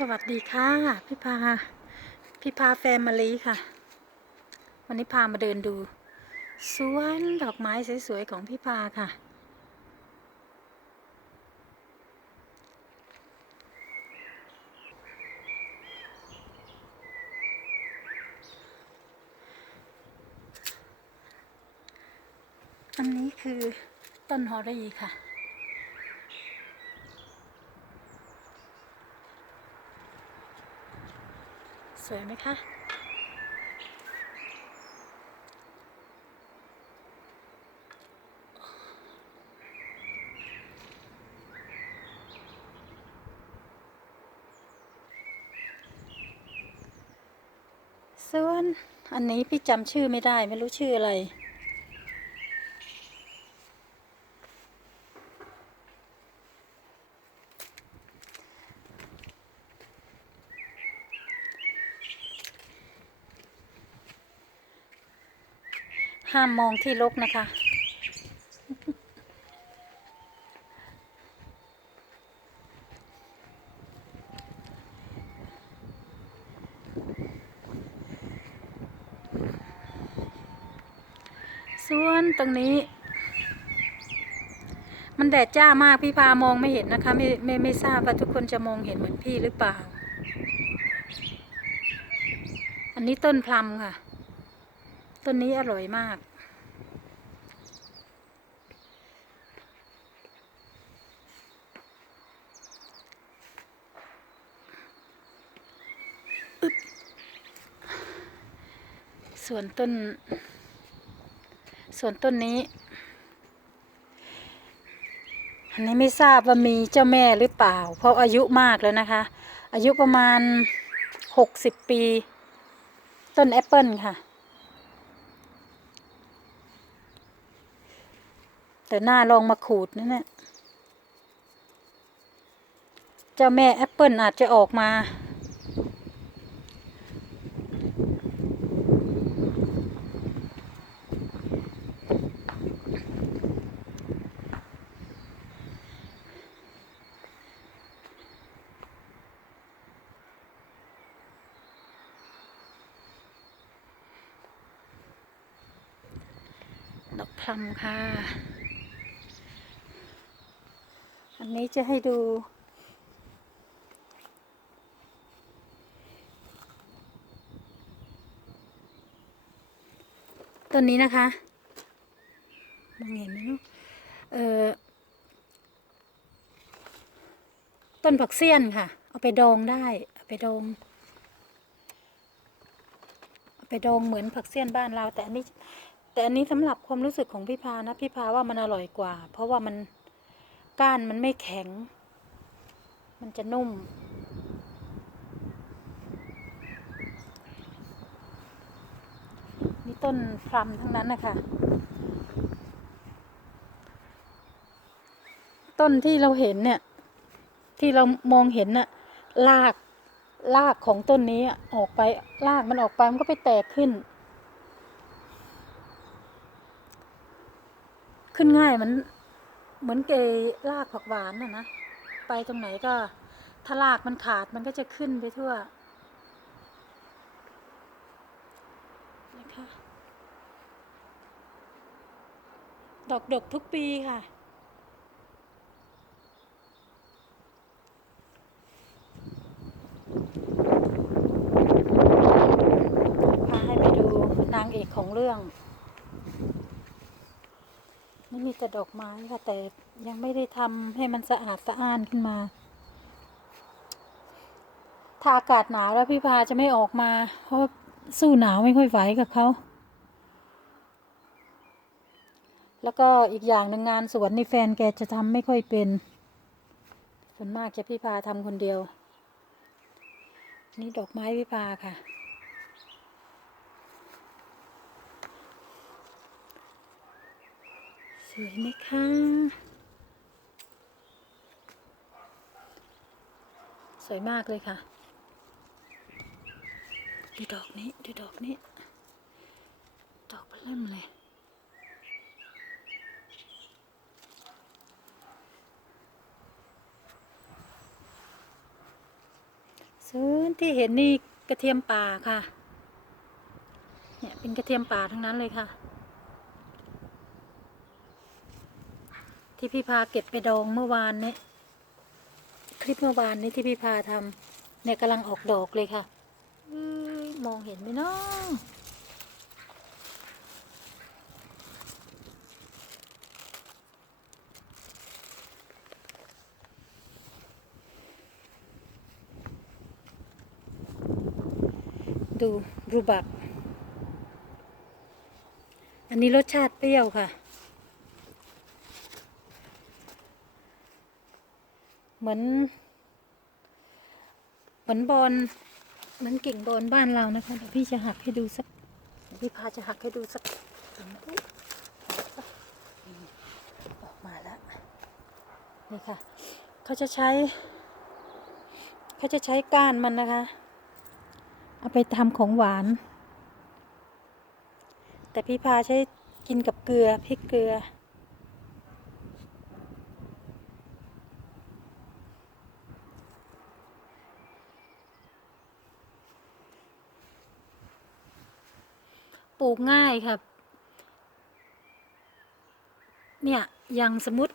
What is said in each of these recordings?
สวัสดีค่ะพี่พาพี่พาแฟมมาลีค่ะ วันนี้พามาเดินดู สวนดอกไม้สวยๆของพี่พาค่ะ อันนี้คือต้นฮอรีค่ะ สวยไหมคะส่วนอันนี้พี่จำชื่อไม่ได้ไม่รู้ชื่ออะไร ห้ามมองที่รกนะคะ ส่วนตรงนี้ มันแดดจ้ามากพี่พามองไม่เห็นนะคะ ไม่ไม่ไม่ทราบว่าทุกคนจะมองเห็นเหมือนพี่หรือเปล่า อันนี้ต้นพลัมค่ะ ต้นนี้อร่อยมาก ส่วนต้น ส่วนต้นนี้ อันนี้ไม่ทราบว่ามีเจ้าแม่หรือเปล่า เพราะอายุมากแล้วนะคะ อายุประมาณหกสิบปี ต้นแอปเปิลค่ะ แต่หน้าลองมาขูดนั่นแหละเจ้าแม่แอปเปิลอาจจะออกมาดอกพลัมค่ะ อั นี้จะให้ดู ต้นนี้นะคะมองเห็นไหมลูกเอ่อต้นผักเสี้ยนค่ะ เอาไปดองได้ เอาไปดอง เอาไปดองเหมือนผักเสี้ยนบ้านเราแต่อันนี้แต่อันนี้สำหรับความรู้สึกของพี่พานะพี่พาว่ามันอร่อยกว่า เพราะว่ามัน ก้านมันไม่แข็ง มันจะนุ่ม นี่ต้นพลัมทั้งนั้นนะคะ ต้นที่เราเห็นเนี่ย ที่เรามองเห็นน่ะรากรากของต้นนี้ออกไปรากมันออกไปมันก็ไปแตกขึ้น ขึ้นง่ายมือน เหมือนเกยรากผักหวานน่ะนะ ไปตรงไหนก็ถ้ารากมันขาดมันก็จะขึ้นไปทั่วนะคะดอกดกทุกปีค่ะ พาให้ไปดูนางเอกของเรื่อง นี่มีแต่ดอกไม้ค่ะแต่ยังไม่ได้ทำให้มันสะอาดสะอ้านขึ้นมา ถ้าอากาศหนาวแล้วพี่พาจะไม่ออกมา เพราะสู้หนาวไม่ค่อยไหวกับเขา แล้วก็อีกอย่างหนึ่งงานสวนนี่แฟนแกจะทำไม่ค่อยเป็น ส่วนมากจะพี่พาทำคนเดียว นี่ดอกไม้พี่พาค่ะ วยไหมคะสวยมากเลยค่ะ ดูดอกนี้ ดูดอกนี้ ดอกเริ่มเลยส่วนที่เห็นนี่กระเทียมป่าค่ะ เนี่ยเป็นกระเทียมป่าทั้งนั้นเลยค่ะ ที่พี่พาเก็บไปดองเมื่อวานเนี่ยคลิปเมื่อวานนี้ที่พี่พาทำเนี่ยกำลังออกดอกเลยค่ะอมองเห็นไหมเนาะดูรูบักอันนี้รสชาติเปรี้ยวค่ะ เหมือน เหมือนบอลเหมือนกิ่งบอลบ้านเรานะคะเดี๋ยวพี่จะหักให้ดูสักพี่พาจะหักให้ดูสักออกมาแล้วนี่ค่ะเขาจะใช้เขาจะใช้ก้านมันนะคะ เอาไปทำของหวาน แต่พี่พาใช้กินกับเกลือพริกเกลือ ปลูกง่ายครับ เนี่ยอย่างสมมติ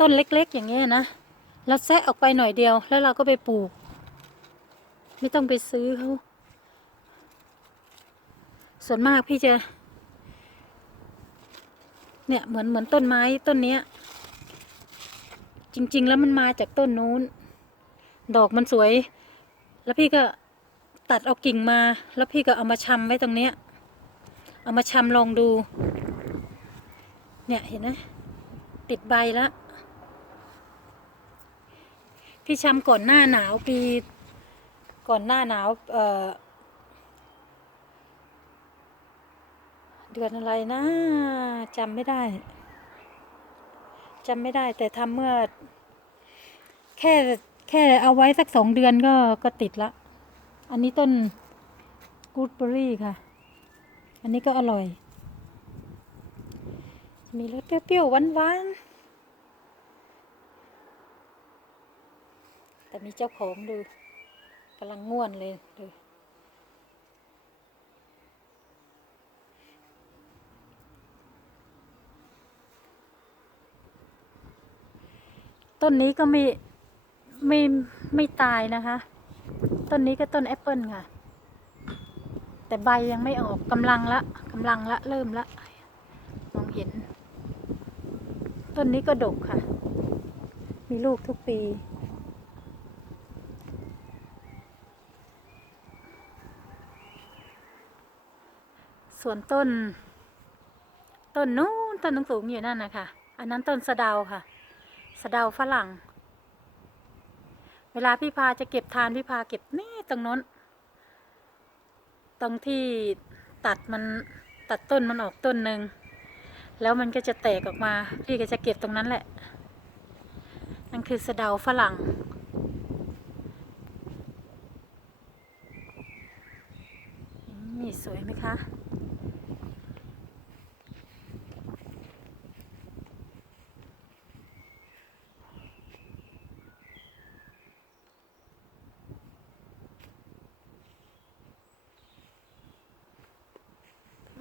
ต้นเล็ก ๆ อย่างเงี้ยนะเราแซะออกไปหน่อยเดียว แล้วเราก็ไปปลูก ไม่ต้องไปซื้อเขาส่วนมากพี่จะ เนี่ยเหมือนเหมือนต้นไม้ต้นเนี้ย จริง ๆ แล้วมันมาจากต้นนู้น ดอกมันสวย แล้วพี่ก็ตัดเอากิ่งมา แล้วพี่ก็เอามาชำไว้ตรงเนี้ย เอามาชำลองดู เนี่ยเห็นไหมติดใบแล้วพี่ชำก่อนหน้าหนาวปีก่อนหน้าหนาวเอ่อเดือนอะไรนะจำไม่ได้จำไม่ได้แต่ทำเมื่อ แค่แค่เอาไว้สักสองเดือนก็ก็ติดละ อันนี้ต้นกูดเบอรี่ค่ะ อันนี้ก็อร่อย มีรสเปรี้ยวๆหวานๆ แต่มีเจ้าของดูกำลังง่วนเลยดูต้นนี้ก็ไม่ไม่ไม่ตายนะคะ ต้นนี้ก็ต้นแอปเปิลค่ะ แต่ใบยังไม่ออกกำลังละกำลังละเริ่มละ มองเห็น ต้นนี้ก็ดกค่ะ มีลูกทุกปี ส่วนต้น ต้นนู้นต้นสูงๆอยู่นั่นนะคะ อันนั้นต้นสะเดาค่ะ สะเดาฝรั่ง เวลาพี่พาจะเก็บทานพี่พาเก็บนี่ตรงโน้น ตรงที่ตัดมันตัดต้นมันออกต้นหนึ่งแล้วมันก็จะแตกออกมา พี่ก็จะเก็บตรงนั้นแหละ นั่นคือสะเดาฝรั่ง นี่สวยไหมคะ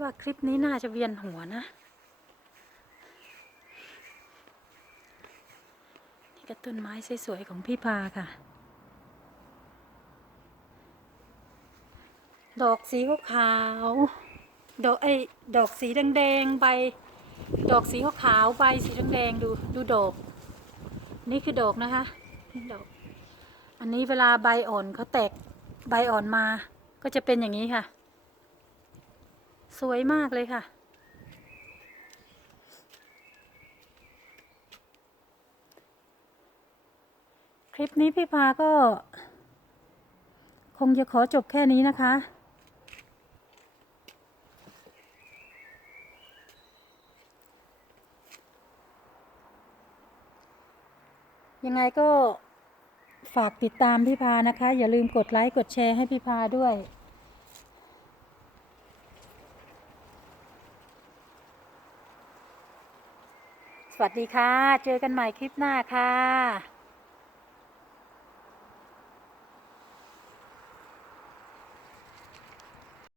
ว่าคลิปนี้น่าจะเวียนหัวนะ นี่ก็ต้นไม้สวยๆของพี่พาค่ะ ดอกสีขาวดอกไอ้ดอกสีแดงๆใบ ดอกสีขาวใบสีแดงๆดูดูดอก นี่คือดอกนะคะนี่ดอกอันนี้เวลาใบอ่อนเขาแตกใบอ่อนมาก็จะเป็นอย่างนี้ค่ะ สวยมากเลยค่ะ คลิปนี้พี่พาก็ คงจะขอจบแค่นี้นะคะ ยังไงก็ฝากติดตามพี่พานะคะ อย่าลืมกดไลค์ กดแชร์ให้พี่พาด้วย สวัสดีค่ะ เจอกันใหม่คลิปหน้าค่ะ